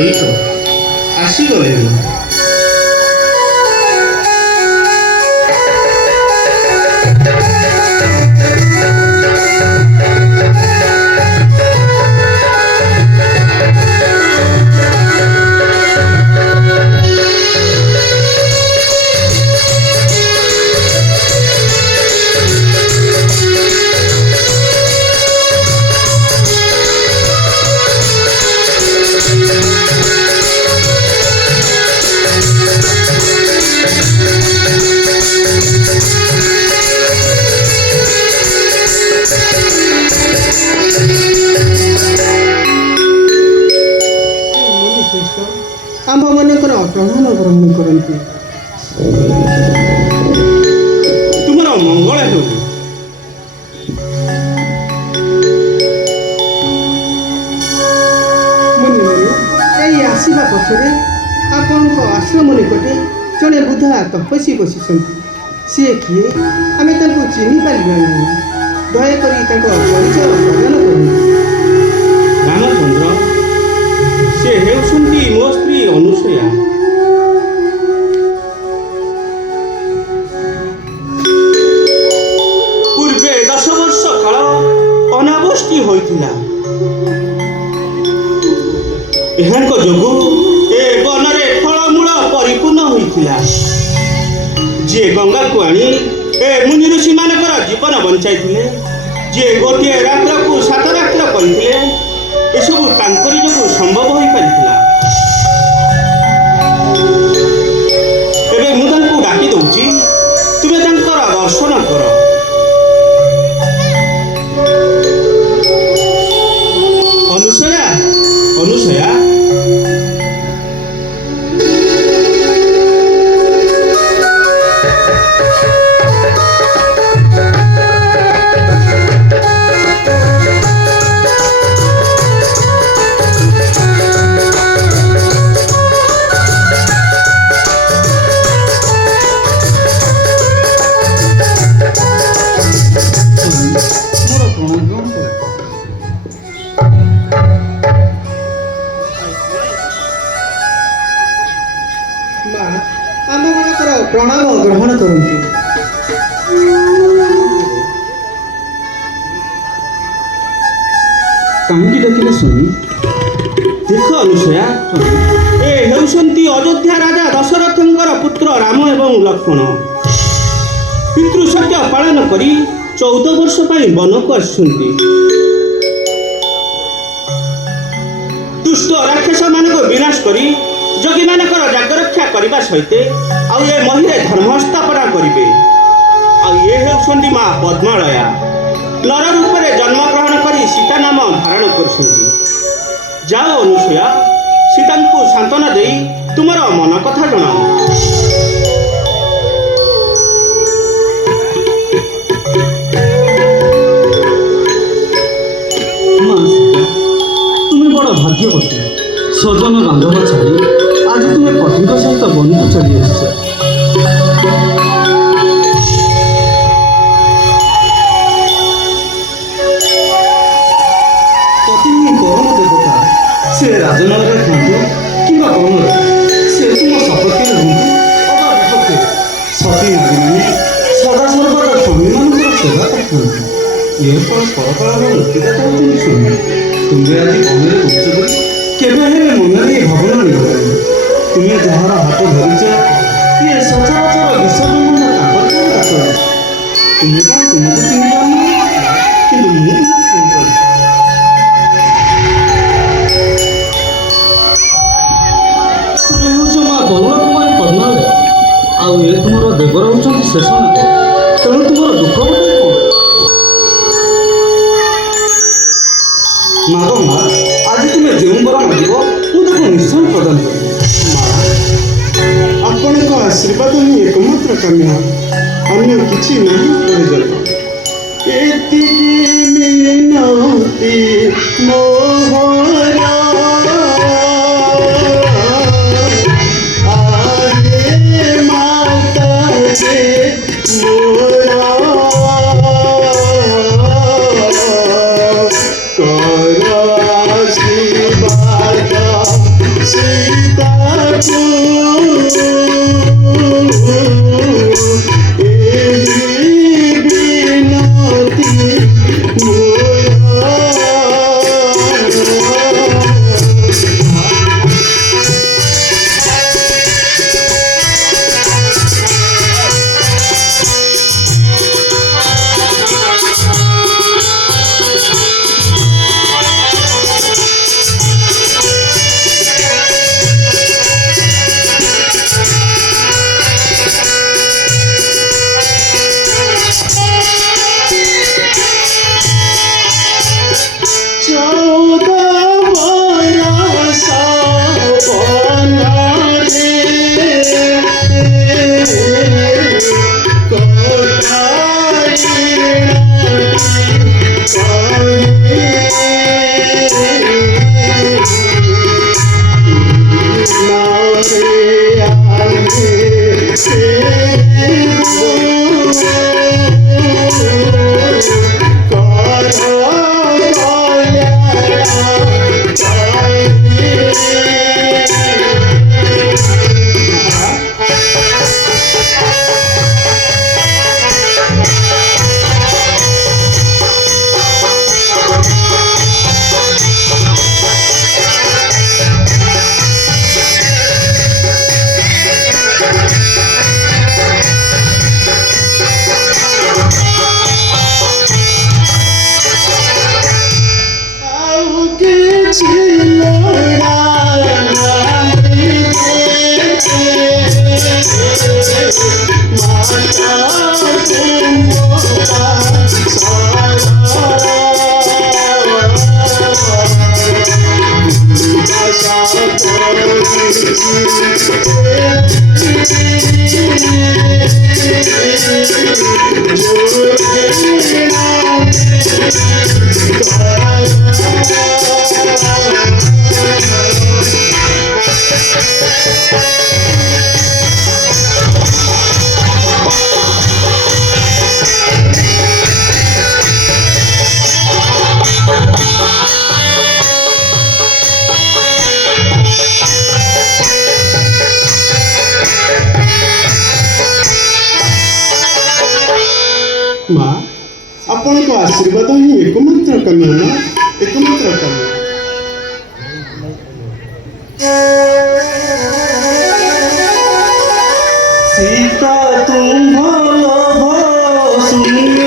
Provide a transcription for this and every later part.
এই তো আসিগলেଣି। ଆମ୍ଭମାନଙ୍କର ପ୍ରଣାମ ଗ୍ରହଣ କରନ୍ତୁ। ତୁମର ମଙ୍ଗଳ ହେଉ। ମୁନିମାନେ, ଏଇ ଆସିବା ପଛରେ ଆପଣଙ୍କ ଆଶ୍ରମ ନିକଟେ ଜଣେ ବୁଦ୍ଧା ତପସ୍ୱୀ ବସିଛନ୍ତି। ସିଏ କିଏ ଆମେ ତାଙ୍କୁ ଚିହ୍ନି ପାରିବା ନାହିଁ। ଦୟାକରି ତାଙ୍କ ପରିଚୟ ପ୍ରଦାନ କରନ୍ତୁ। ରାମଚନ୍ଦ୍ର, ସେ ହେଉଛନ୍ତି ମୋ ସ୍ତ୍ରୀ ଅନୁସୂୟା। ପୂର୍ବେ 10 ବର୍ଷ କାଳ ଅନାବୃଷ୍ଟି ହୋଇଥିଲା। ଏହାଙ୍କ ଯୋଗୁଁ ଏ ବନରେ ଫଳମୂଳ ପରିପୂର୍ଣ୍ଣ ହୋଇଥିଲା। ଯିଏ ଗଙ୍ଗାକୁ ଆଣି ଏ ମୁନି ଋଷିମାନଙ୍କର ଜୀବନ ବଞ୍ଚାଇଥିଲେ, ଯିଏ ଗୋଟିଏ ରାତ୍ରକୁ 7 ରାତ୍ର କରିଥିଲେ, ଏସବୁ ତାଙ୍କରି ଯୋଗୁଁ ସମ୍ଭବ ହୋଇପାରିଥିଲା। ଏବେ ମୁଁ ତାଙ୍କୁ ଡାକି ଦେଉଛି, ତୁମେ ତାଙ୍କର ଦର୍ଶନ କର। ଅନୁସୂୟା, ଅନୁସୂୟା, ମା, ଆମ୍ଭମାନଙ୍କର ପ୍ରଣାମ ଗ୍ରହଣ କରନ୍ତୁ। କାହିଁକି ଡାକିଲେ ଶୁଣି? ଦେଖ ଅନୁସୂୟା, ଏ ହେଉଛନ୍ତି ଅଯୋଧ୍ୟା ରାଜା ଦଶରଥଙ୍କର ପୁତ୍ର ରାମ ଏବଂ ଲକ୍ଷ୍ମଣ। ପିତୃସତ୍ୟ ପାଳନ କରି 14 ବର୍ଷ ପାଇଁ ବନକୁ ଆସିଛନ୍ତି। ଦୁଷ୍ଟ ରାକ୍ଷସମାନଙ୍କୁ ବିନାଶ କରି ଯୋଗୀମାନଙ୍କର ଜାଗରକ୍ଷା କରିବା ସହିତ ଆଉ ଏ ମହିରେ ଧର୍ମ ସ୍ଥାପନା କରିବେ। ଆଉ ଏ ହେଉଛନ୍ତି ମା ପଦ୍ମାଳୟା। ନର ରୂପରେ ଜନ୍ମଗ୍ରହଣ କରି ସୀତା ନାମ ଧାରଣ କରୁଛନ୍ତି। ଯାଅ ଅନୁସୂୟା, ସୀତାଙ୍କୁ ସାନ୍ତ୍ୱନା ଦେଇ ତୁମର ମନ କଥା ଜଣାଅ। ତୁମେ ବଡ଼ ଭାଗ୍ୟବତୀ। ସ୍ୱଜନ ବାନ୍ଧବ ଛାଡ଼ି ଆଜି ତୁମେ ପତିଙ୍କ ସହିତ ବନକୁ ଚାଲି ଆସିଛ। ପତି ପରମ ଦେବତା। ସେ ରାଜନଗରରେ ଥାନ୍ତୁ କିମ୍ବା ବନରେ, ସେ ତୁମ ସପକ୍ଷରେ ରୁହନ୍ତୁ ଅବା ବିପକ୍ଷରେ, ସତୀ ନାରୀମାନେ ସଦାସର୍ବଦା ସ୍ୱାମୀମାନଙ୍କର ସେବା କରିଥାନ୍ତି। ଏ ଫଳ ସରକାରର ମୁକ୍ତିଦାତା ହେଉଛନ୍ତି ସ୍ୱାମୀ। ତୁମେ ଆଜି ବନରେ ବୁଲୁଛ ବୋଲି କେବେ ହେଲେ ମନରେ ଏ ଭାବନା ନିଭରାନି। ତୁମେ ଯାହାର ହାତ ଧରିଛ, ଇଏ ସଚରାଚର ବିଶ୍ୱବ୍ରହ୍ମାଣ୍ଡ ତାଙ୍କର ଦାସ ଅଛି। ତୁମେ କ'ଣ ତୁମକୁ ଚିହ୍ନି ପାରୁନ? କିନ୍ତୁ ମୁଁ ତୁମକୁ ଚିହ୍ନିପାରୁଛି। ତୁମେ ହେଉଛ ମା ବରୁଣ କୁମାରୀ ପଦ୍ମାଳୟା। ଆଉ ଏ ତୁମର ଦେବର ହେଉଛନ୍ତି ଶେଷନାଗ। ତେଣୁ ତୁମର ଦୁଃଖ ଗୋଟାଏ କ'ଣ? ମାଗ ମା, ଆଜି ତୁମେ ଯେଉଁ ବର ମାଗିବ ମୁଁ ତାକୁ ନିଶ୍ଚୟ ପ୍ରଦାନ କରିବି। ମା, ଆପଣଙ୍କ ଆଶୀର୍ବାଦ ହିଁ ଏକମାତ୍ର କାମ୍ୟ, ଅନ୍ୟ କିଛି ନାହିଁ ପ୍ରୟୋଜନ। ଏତିକି ମିନତି ମୋହର, ଆରେ ମାତା ଯେ ମୋର କର ଆଶୀର୍ବାଦ ମା ଆପଣଙ୍କ ଆଶୀର୍ବାଦ ହିଁ ଏକମାତ୍ର କାମ୍ୟ ମା, ଏକମାତ୍ର କାମ୍ୟ। ସୀତା ତୁମ୍ଭ ଲୋଭ ଶୂନ୍ୟ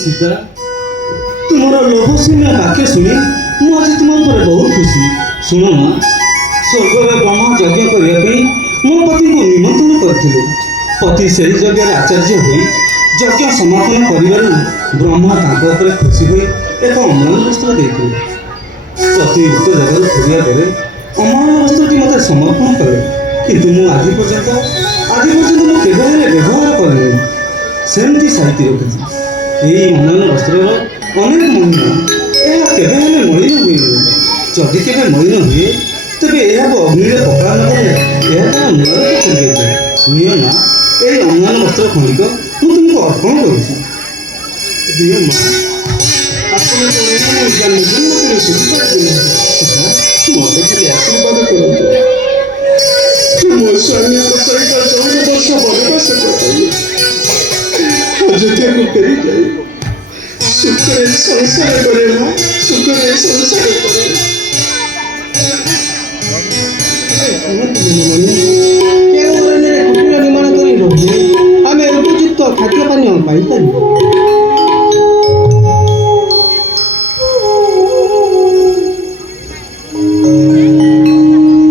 ସୀତା, ତୁମର ଲୋଭଶୂନ୍ୟ ବାକ୍ୟ ଶୁଣି ମୁଁ ଆଜି ତୁମ ଉପରେ ବହୁତ ଖୁସି। ଶୁଣ ମା, ସ୍ୱର୍ଗରେ ବ୍ରହ୍ମା ଯଜ୍ଞ କରିବା ପାଇଁ ମୋ ପତିଙ୍କୁ ନିମନ୍ତ୍ରଣ କରିଥିଲେ। ପତି ସେହି ଯଜ୍ଞରେ ଆଚାର୍ଯ୍ୟ ହୋଇ ଯଜ୍ଞ ସମାପନ କରିବାରୁ ବ୍ରହ୍ମା ତାଙ୍କ ଉପରେ ଖୁସି ହୋଇ ଏକ ଅମ୍ଳାନ ବସ୍ତ୍ର ଦେଇଥିଲେ। ପତି ଉକ୍ତ ଜାଗାରୁ ଫେରିବା ପରେ ଅମ୍ଳାନ ବସ୍ତ୍ରଟି ମୋତେ ସମର୍ପଣ କଲେ, କିନ୍ତୁ ମୁଁ ଆଜି ପର୍ଯ୍ୟନ୍ତ ମୁଁ କେବେ ହେଲେ ବ୍ୟବହାର କରିନି, ସେମିତି ସାଇତି ରଖିଛି। ଏହି ଅମ୍ଳାନ ବସ୍ତ୍ରର ଅନେକ ମହିମା, ଏହା କେବେ ହେଲେ ମଳିନ ହୁଏନି। ଯଦି କେବେ ମଳିନ ହୁଏ ତେବେ ଏହାକୁ ଅଗ୍ନିରେ ପକା ନ କଲେ ଏହା ତାର ନୂଆ ରୂପ ଫେରିଯାଇଥାଏ। ନିଅ ମା, ଏହି ଅମ୍ଳାନ ବସ୍ତ୍ର ଖଣ୍ଡିକ ମୁଁ ତୁମକୁ ଅର୍ପଣ କରୁଛି। ଦିଅ ମା। ମୋତେ ଖାଲି ଆଶୀର୍ବାଦ କରନ୍ତୁ। ମୋ ସ୍ୱାମୀଙ୍କ ସହିତ 14 ବର୍ଷ ବନବାସ କଟାଇ ଅଯୋଧ୍ୟାକୁ ଫେରିଯାଇ ସୁଖରେ ସଂସାର କରେ ମା, ସୁଖରେ ସଂସାର କରେ। କେଉଁ ଅରଣ୍ୟରେ କୁଟୀର ନିର୍ମାଣ କରି ରହିଲେ ଆମେ ଉପଯୁକ୍ତ ଖାଦ୍ୟ ପାନୀୟ ପାଇପାରିବୁ?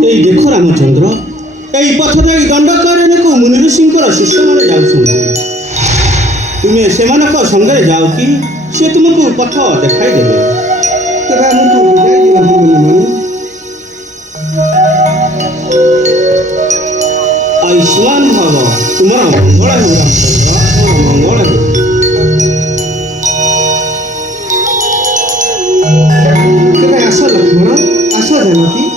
ଏଇ ଦେଖ ରାମଚନ୍ଦ୍ର, ଏଇ ପଥ ଦେଇ ଦଣ୍ଡକାରଣ୍ୟକୁ ମୁନି ଋଷିଙ୍କର ଶିଷ୍ୟମାନେ ଯାଉଛନ୍ତି। ତୁମେ ସେମାନଙ୍କ ସଙ୍ଗରେ ଯାଅ କି ସେ ତୁମକୁ ପଥ ଦେଖାଇ ଦେବେ। ତେବେ ଆମକୁ ବିଦାୟ ଦିଅନ୍ତୁ ମୁନିମଣି। ଆୟୁଷ୍ମାନ ଭବ, ତୁମର ମଙ୍ଗଳ ହେଉ ରାମଚନ୍ଦ୍ର, ତୁମର ମଙ୍ଗଳ ହେଉ। ତେବେ ଆସ ଲକ୍ଷ୍ମଣ, ଆସ ଜାନକୀ।